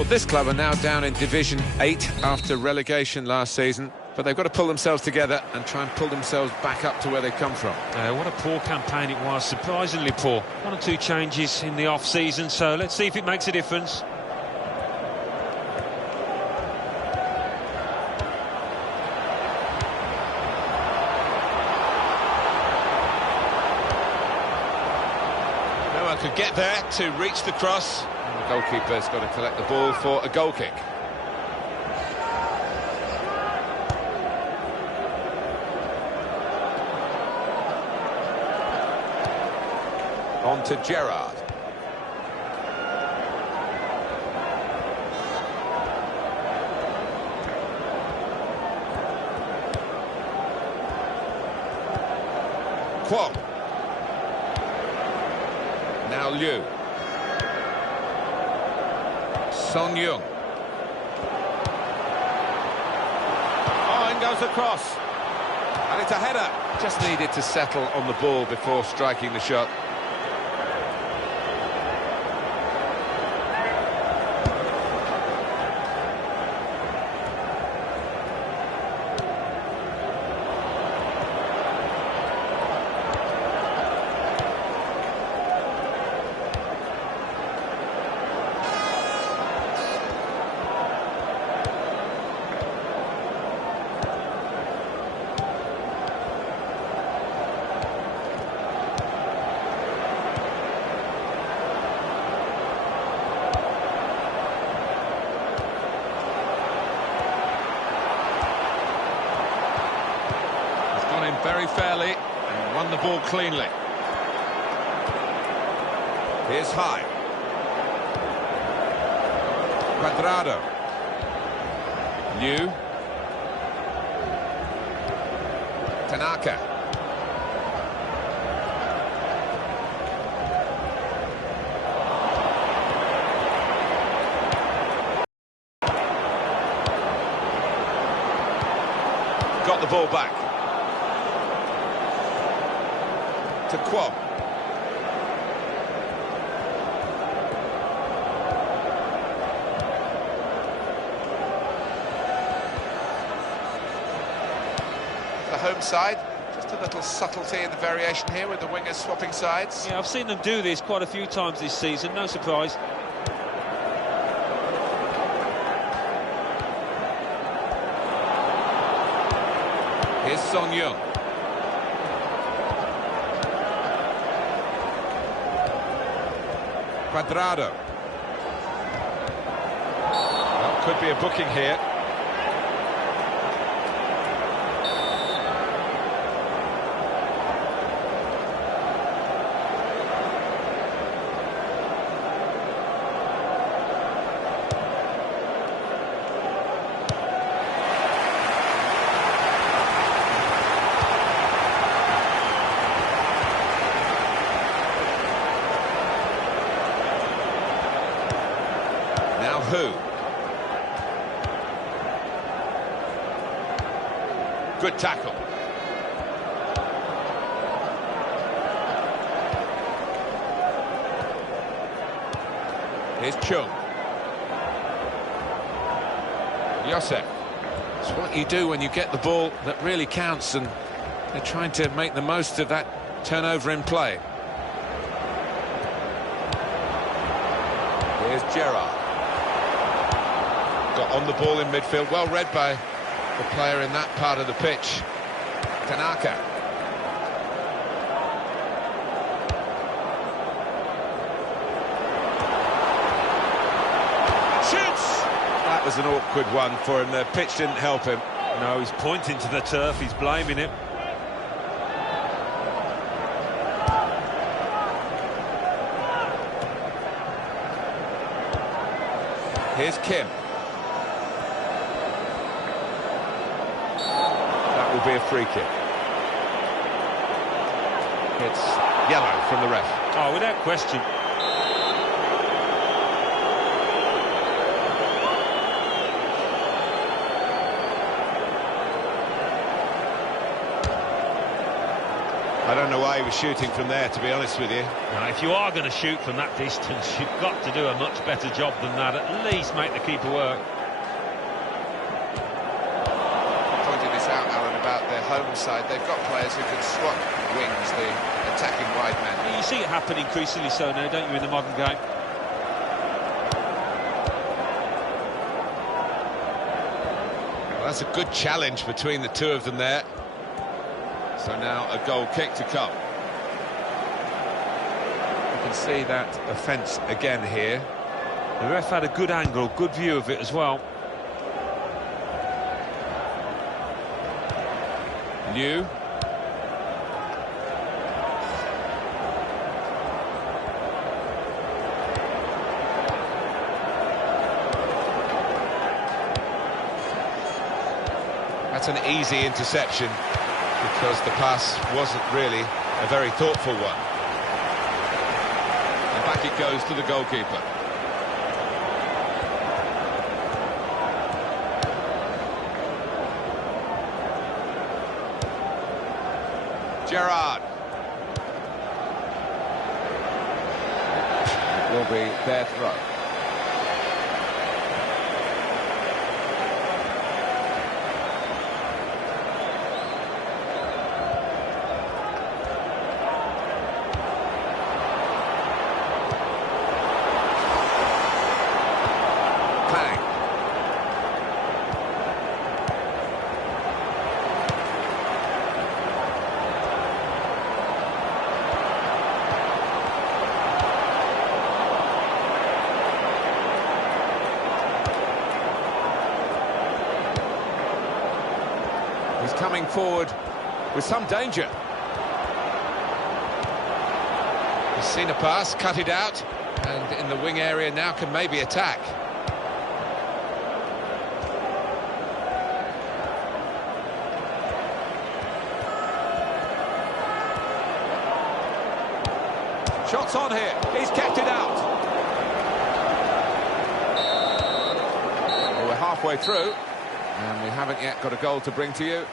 Well, this club are now down in Division 8 after relegation last season, but they've got to pull themselves together and try and pull themselves back up to where they come from. What a poor campaign it was, surprisingly poor. 1 or 2 changes in the off-season, so let's see if it makes a difference. Noah could get there to reach the cross. And the goalkeeper's got to collect the ball for a goal kick. On to Gerrard. Kwok. Now Liu. Son Young. Oh, in goes the cross. And it's a header. Just needed to settle on the ball before striking the shot. Very fairly and won the ball cleanly. Here's High. Cuadrado. Liu. Tanaka. Got the ball back. To Kwok. The home side, just a little subtlety in the variation here with the wingers swapping sides. Yeah, I've seen them do this quite a few times this season, no surprise. Here's Son Young. Cuadrado. Well, could be a booking here. Who? Good tackle. Here's Chung. Yosef. It's what you do when you get the ball that really counts, and they're trying to make the most of that turnover in play. Here's Gerrard. Got on the ball in midfield, well read by the player in that part of the pitch. Tanaka. Shoots! That was an awkward one for him. The pitch didn't help him. No, he's pointing to the turf, he's blaming it. Here's Kim. That will be a free kick. It's yellow from the ref. Oh, without question. I don't know why he was shooting from there, to be honest with you. Now, if you are going to shoot from that distance, you've got to do a much better job than that. At least make the keeper work. Pointed this out, Alan, about their home side. They've got players who can swap wings, the attacking wide man. You see it happen increasingly so now, don't you, in the modern game? Well, that's a good challenge between the two of them there. So now a goal kick to come. You can see that offence again here. The ref had a good angle, good view of it as well. Liu. That's an easy interception, because the pass wasn't really a very thoughtful one. And back it goes to the goalkeeper. Gerrard. It will be their throw. He's coming forward with some danger. He's seen a pass, cut it out, and in the wing area now can maybe attack. Shots on here, he's kept it out. Well, we're halfway through, and we haven't yet got a goal to bring to you.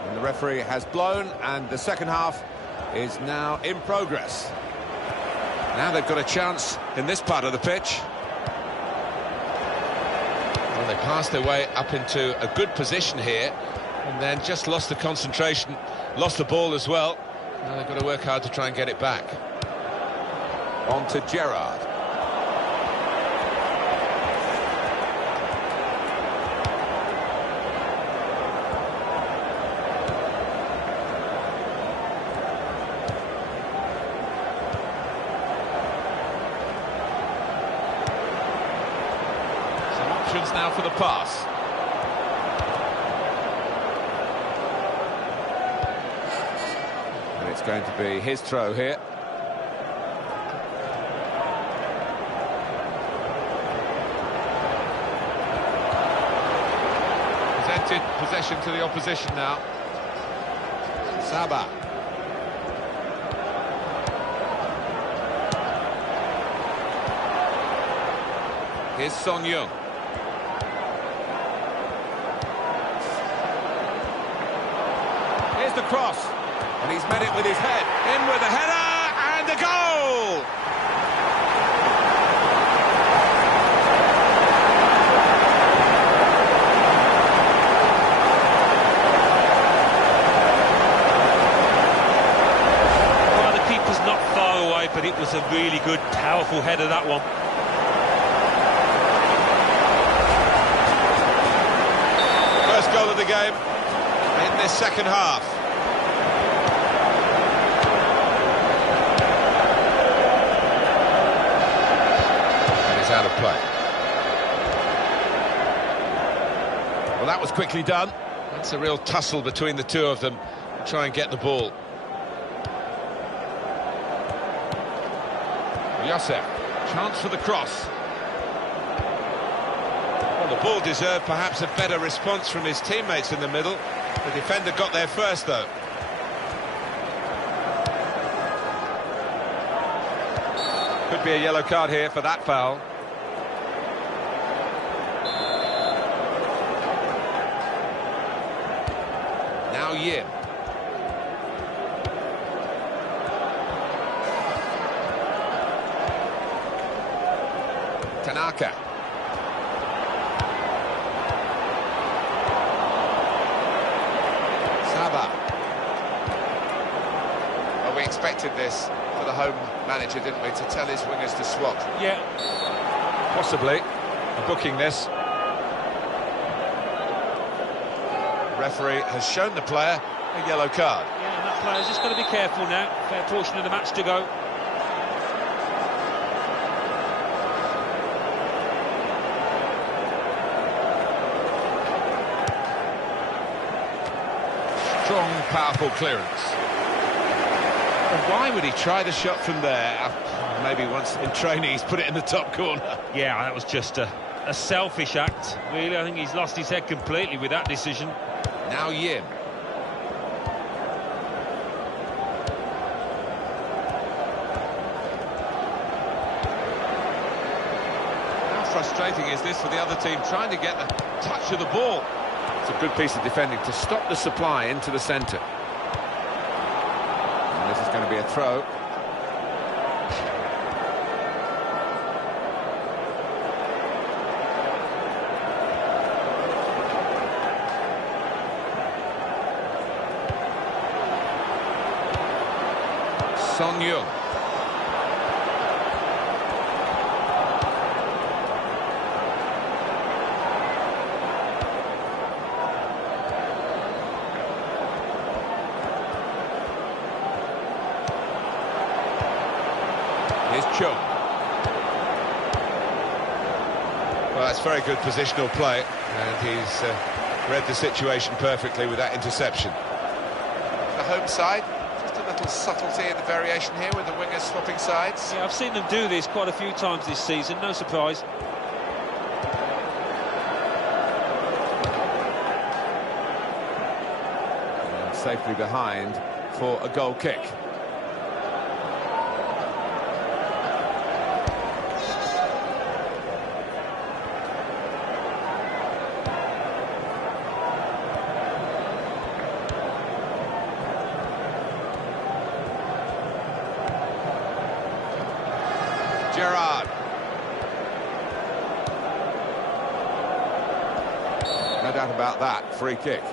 And the referee has blown, and the second half is now in progress. Now they've got a chance in this part of the pitch. Well, they passed their way up into a good position here, and then just lost the concentration, lost the ball as well. Now they've got to work hard to try and get it back. On to Gerrard. Options now for the pass. And it's going to be his throw here. Presented possession to the opposition now. Saba. Here's Son Heung. Here's the cross, and he's met it with his head. In with a header, and a goal! Well, the keeper's not far away, but it was a really good, powerful header, that one. First goal of the game in this second half. And it's out of play. Well, that was quickly done. That's a real tussle between the two of them to try and get the ball. Yosef. Chance for the cross. Well, the ball deserved perhaps a better response from his teammates in the middle. The defender got there first, though. Could be a yellow card here for that foul. Now Yim. Tanaka. Saba. Well, we expected this for the home manager, didn't we, to tell his wingers to swap? Yeah. Possibly. Booking this. Referee has shown the player a yellow card. Yeah, and that player's just got to be careful now. Fair portion of the match to go. Strong, powerful clearance. And why would he try the shot from there? Maybe once in training he's put it in the top corner. Yeah, that was just a selfish act, really. I think he's lost his head completely with that decision. Now Yim. How frustrating is this for the other team, trying to get the touch of the ball? It's a good piece of defending to stop the supply into the centre. And this is going to be a throw. Son Young. Here's Chung. Well, that's very good positional play, and he's read the situation perfectly with that interception. The home side. Little subtlety in the variation here with the wingers swapping sides. Yeah, I've seen them do this quite a few times this season, no surprise. And safely behind for a goal kick. Gerrard. No doubt about that. Free kick.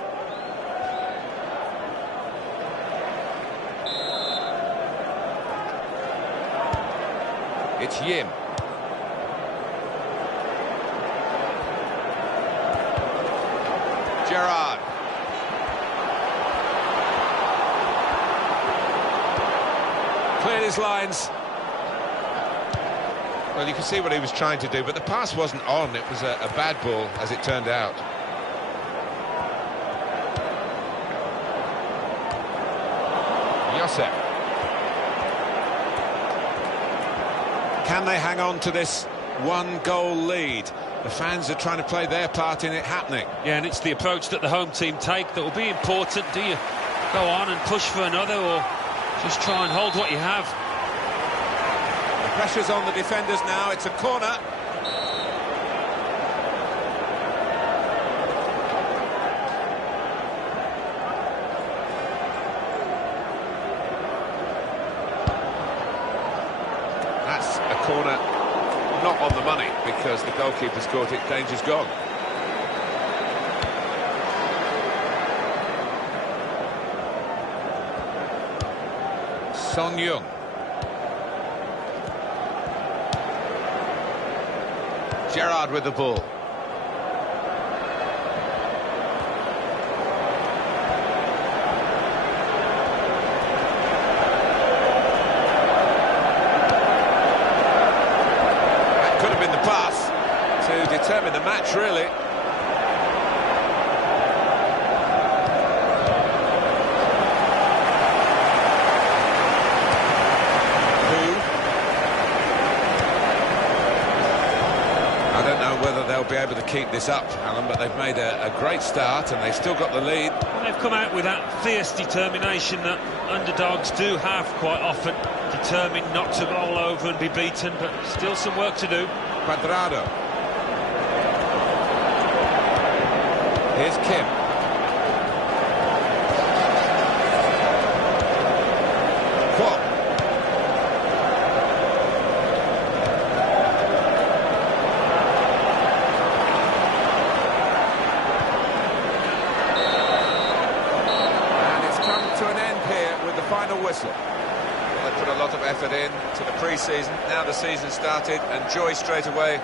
It's Yim. Gerrard. Cleared his lines. Well, you can see what he was trying to do, but the pass wasn't on. It was a bad ball, as it turned out. Josep. Can they hang on to this one-goal lead? The fans are trying to play their part in it happening. Yeah, and it's the approach that the home team take that will be important. Do you go on and push for another, or just try and hold what you have? Pressure's on the defenders now. It's a corner. That's a corner not on the money because the goalkeeper's caught it. Danger's gone. Son Young. Gerrard with the ball. That could have been the pass to determine the match, really. keep this up, Alan, but they've made a great start and they've still got the lead. Well, they've come out with that fierce determination that underdogs do have quite often, determined not to roll over and be beaten, but still some work to do. Cuadrado. Here's Kim. Kwok. And it's come to an end here with the final whistle. Well, they put a lot of effort in to the pre-season. Now the season started, and joy straight away.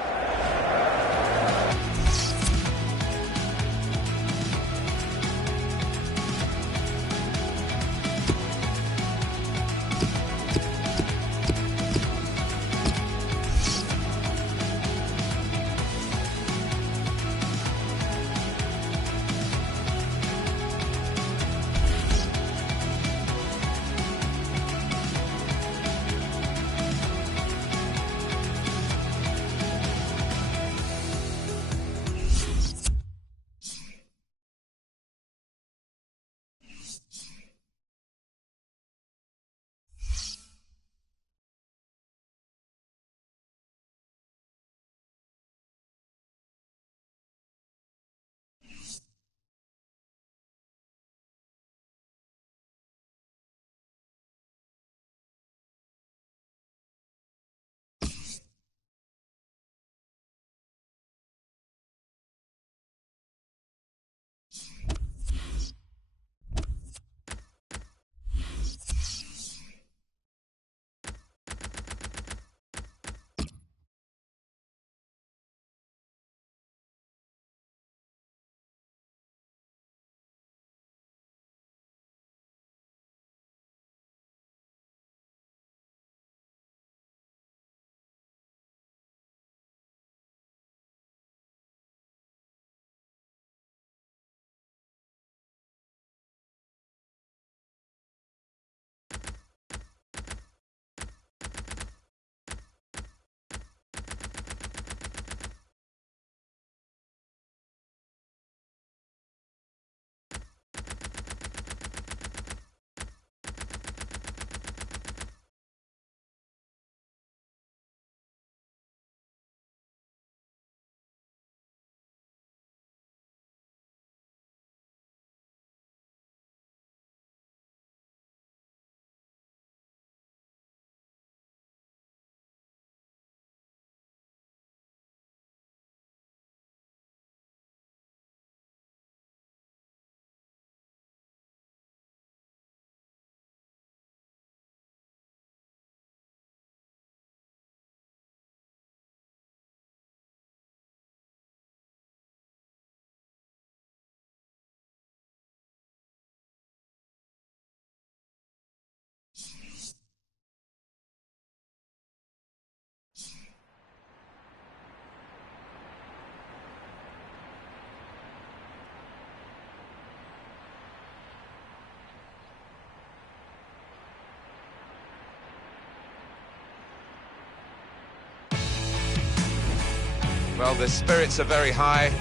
Well, the spirits are very high.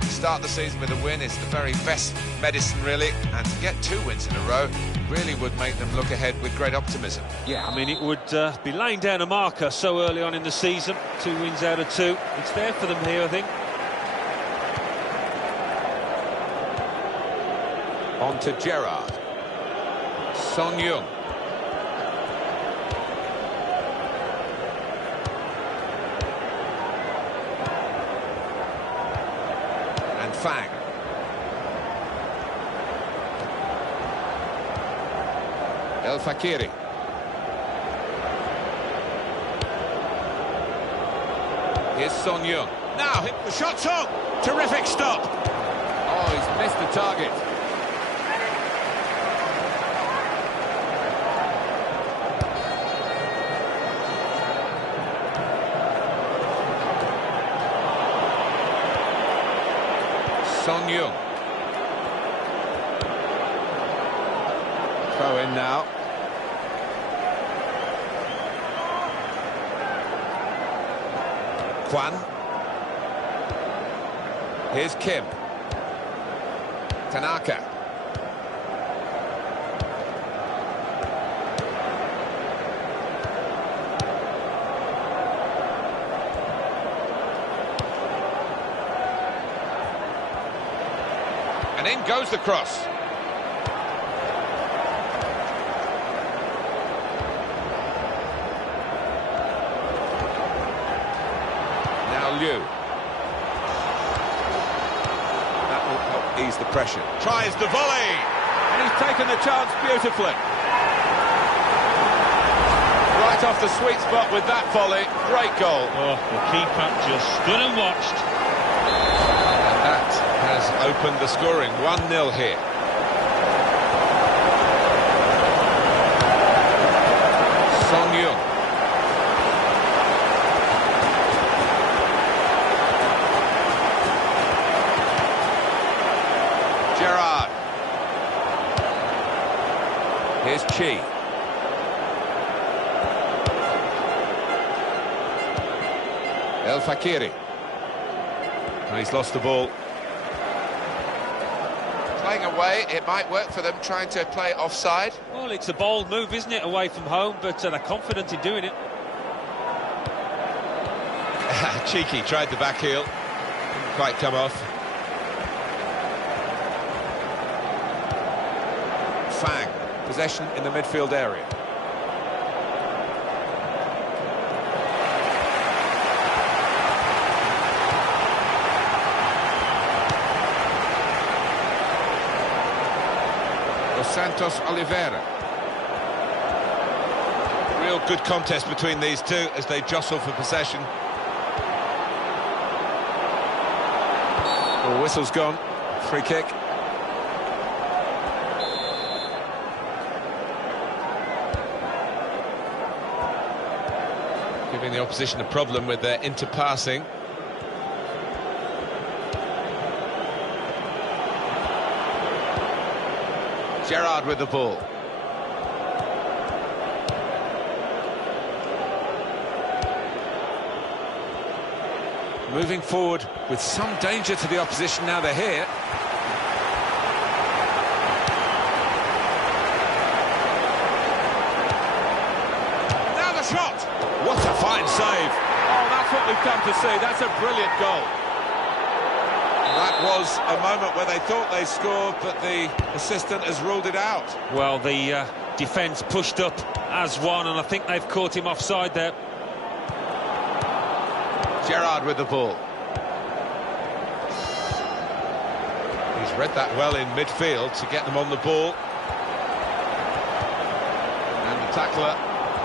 To start the season with a win is the very best medicine, really, and to get 2 wins in a row really would make them look ahead with great optimism. Yeah, I mean, it would be laying down a marker so early on in the season. 2 wins out of 2. It's there for them here, I think. On to Gerrard. Son Heung. And Fang. El Fakiri. Here's Son Heung. Now, the shot's up! Terrific stop! Oh, he's missed the target. Son Heung. Throw in now. Kwan. Here's Kim. Tanaka. And in goes the cross. Now Liu. That will help ease the pressure. Tries the volley. And he's taken the chance beautifully. Right off the sweet spot with that volley. Great goal. Oh, the keeper just stood and watched. And that has opened the scoring. 1-0 here. Song Yung. Gerrard. Here's Chi. El Fakiri. And he's lost the ball. Playing away, it might work for them, trying to play offside. Well, it's a bold move, isn't it, away from home, but they're confident in doing it. Cheeky, tried the back heel. Didn't quite come off. Fang, possession in the midfield area. Santos Oliveira. Real good contest between these two as they jostle for possession. Oh, whistle's gone. Free kick. Giving the opposition a problem with their interpassing. Gerrard with the ball. Moving forward with some danger to the opposition now they're here. Now the shot! What a fine save! Oh, that's what we've come to see. That's a brilliant goal. That was a moment where they thought they scored, but the assistant has ruled it out. Well, the defence pushed up as one, and I think they've caught him offside there. Gerrard with the ball. He's read that well in midfield to get them on the ball. And the tackler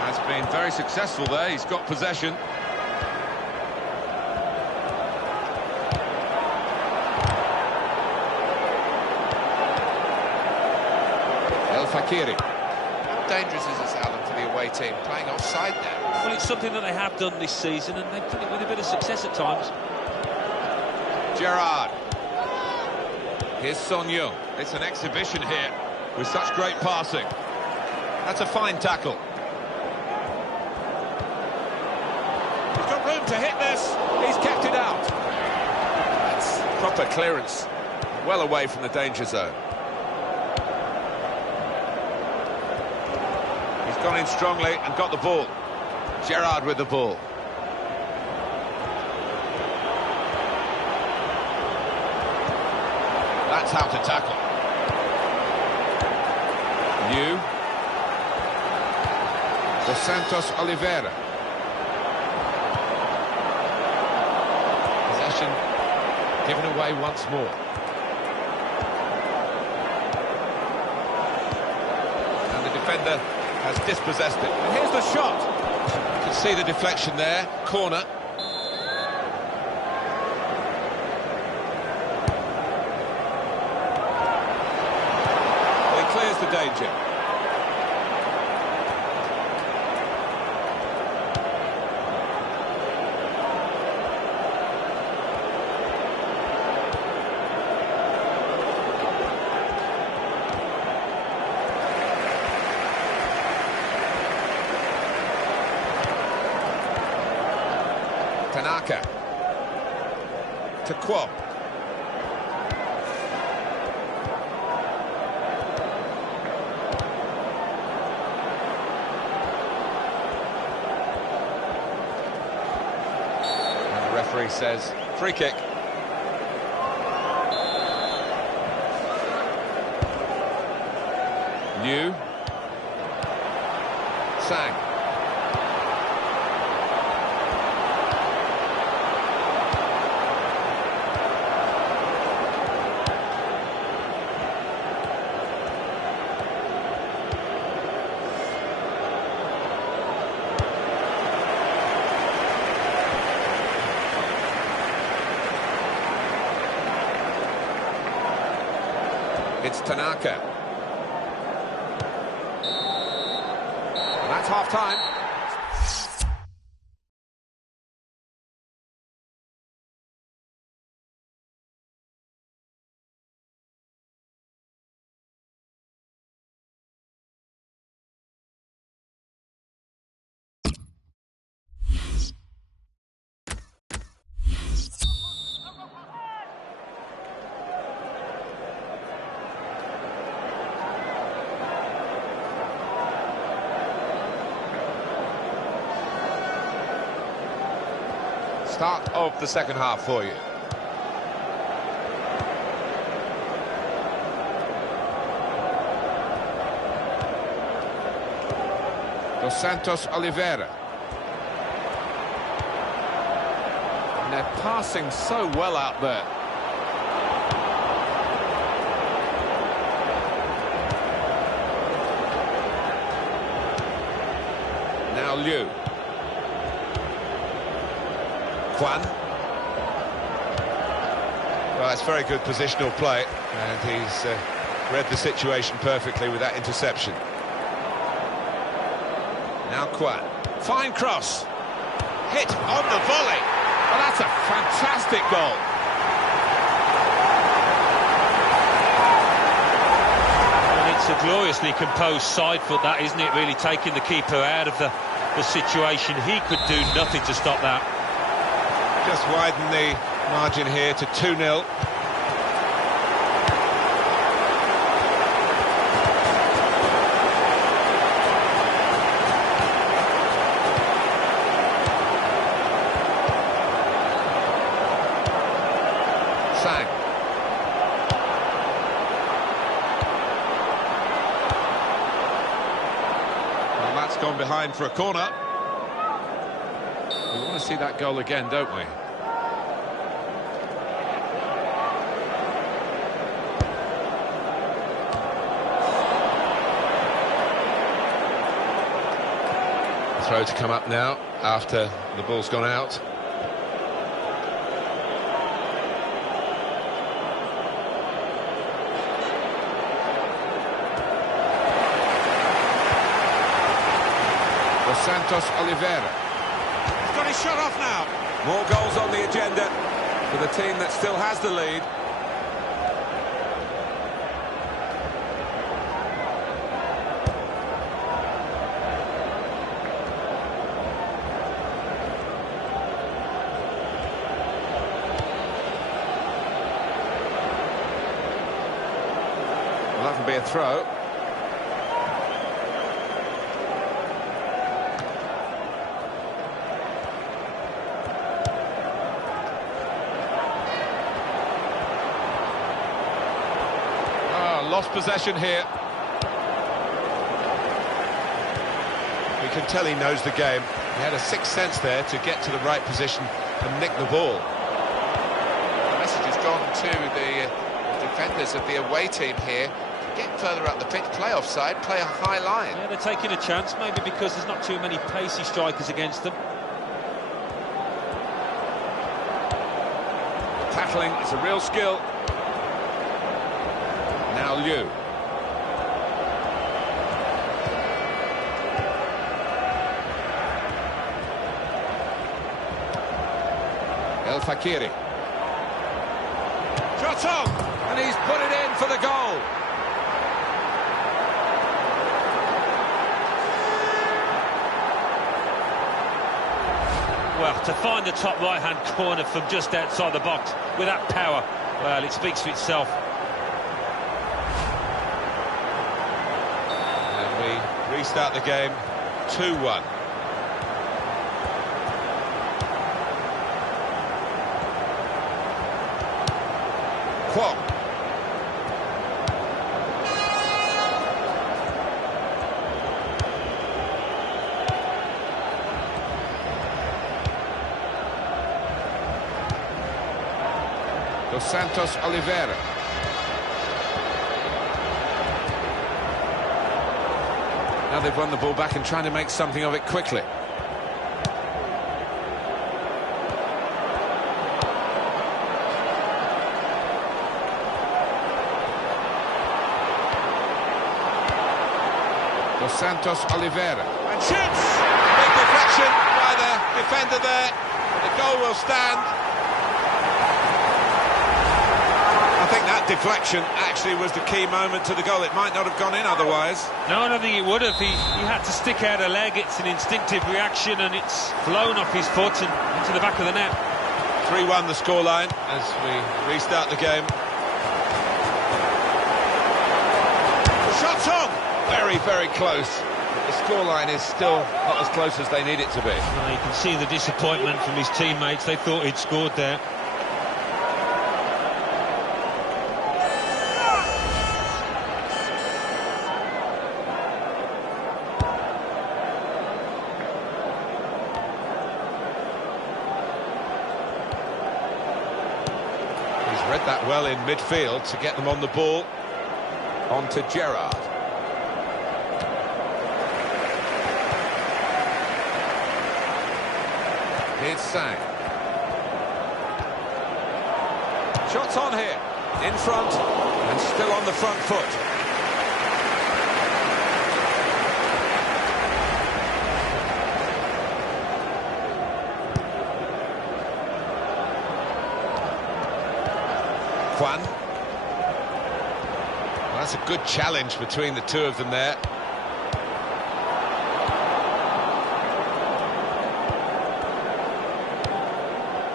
has been very successful there. He's got possession. Fakiri. How dangerous is this, Alan, for the away team, playing offside there? Well, it's something that they have done this season, and they've done it with a bit of success at times. Gerrard. Here's Son Yung. It's an exhibition here with such great passing. That's a fine tackle. He's got room to hit this. He's kept it out. That's proper clearance. Well away from the danger zone. Gone in strongly and got the ball. Gerrard with the ball. That's how to tackle. Liu. Dos Santos Oliveira. Possession given away once more. And the defender has dispossessed it. And here's the shot. You can see the deflection there. Corner. Well, he clears the danger. Tanaka to Kwon. referee says free kick. New. Sang. It's Tanaka. And that's half-time. Start of the second half for you. Dos Santos Oliveira. And they're passing so well out there. Now Liu. Juan. Well, it's very good positional play, and he's read the situation perfectly with that interception. Now Juan. Fine cross. Hit on the volley. Well, that's a fantastic goal. And it's a gloriously composed side foot, that, isn't it? Really taking the keeper out of the situation. He could do nothing to stop that. Just widen the margin here to 2-0. Sang. Well, that's gone behind for a corner. We want to see that goal again, don't we? Throw to come up now after the ball's gone out. Dos Santos Oliveira. He's got his shot off now. More goals on the agenda for the team that still has the lead. Well, that'll be a throw. Lost possession here. We can tell he knows the game. He had a sixth sense there to get to the right position and nick the ball. The message has gone to the defenders of the away team here. Get further up the pitch, play offside, play a high line. Yeah, they're taking a chance, maybe because there's not too many pacey strikers against them. Tackling is a real skill. Now Liu. El Fakiri. Shot on! And he's put it in for the goal. Well, to find the top right-hand corner from just outside the box with that power, well, it speaks for itself. Restart the game, 2-1. Dos Santos Oliveira. Now they've won the ball back and trying to make something of it quickly. Dos Santos Oliveira. And shoots! Big deflection by the defender there. The goal will stand. I think that deflection actually was the key moment to the goal. It might not have gone in otherwise. No, I don't think it would have. He had to stick out a leg. It's an instinctive reaction, and it's flown off his foot and into the back of the net. 3-1 the scoreline as we restart the game. The shot's on! Very, very close. The scoreline is still not as close as they need it to be. You can see the disappointment from his teammates. They thought he'd scored there. He's read that well in midfield to get them on the ball. On to Gerrard. Here's Sang. Shots on here. In front. And still on the front foot. Juan. Well, that's a good challenge between the two of them there.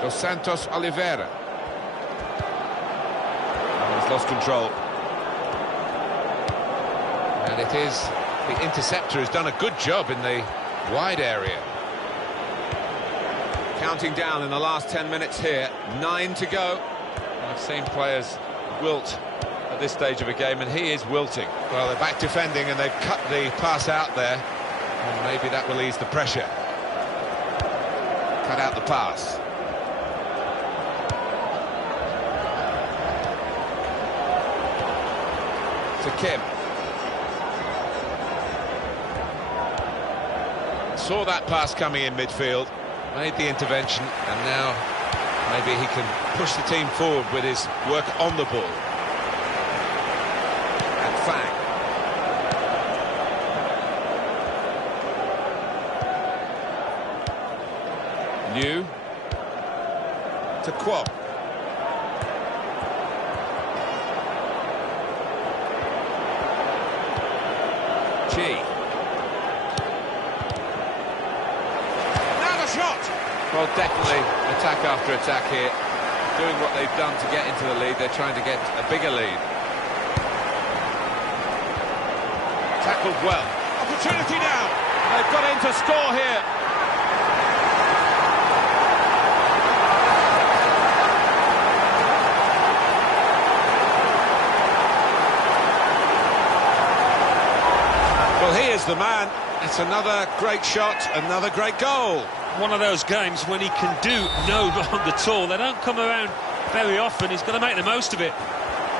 Dos Santos Oliveira. Oh, he's lost control. And it is the interceptor who's done a good job in the wide area. Counting down in the last 10 minutes here. 9 to go. I've seen players wilt at this stage of a game, and he is wilting. Well, they're back defending, and they've cut the pass out there. And maybe that will ease the pressure. Cut out the pass. To Kim. Saw that pass coming in midfield, made the intervention, and now maybe he can push the team forward with his work on the ball. And Fang. New. To Kwok. Now the shot! Well, definitely attack after attack here. Doing what they've done to get into the lead, they're trying to get a bigger lead. Tackled well. Opportunity now! They've got in to score here. Well, he is the man. It's another great shot, another great goal. One of those games when he can do no wrong at all. They don't come around very often. He's going to make the most of it.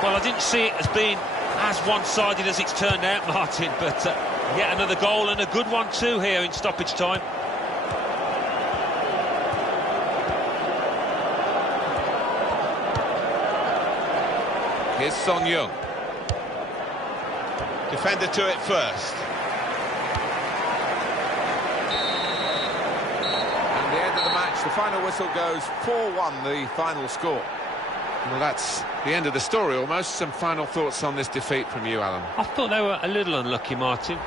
Well, I didn't see it as being as one-sided as it's turned out, Martin, but yet another goal, and a good one too here in stoppage time. Here's Son Young. Defender to it first. The final whistle goes 4-1, the final score. Well, that's the end of the story almost. Some final thoughts on this defeat from you, Alan? I thought they were a little unlucky, Martin.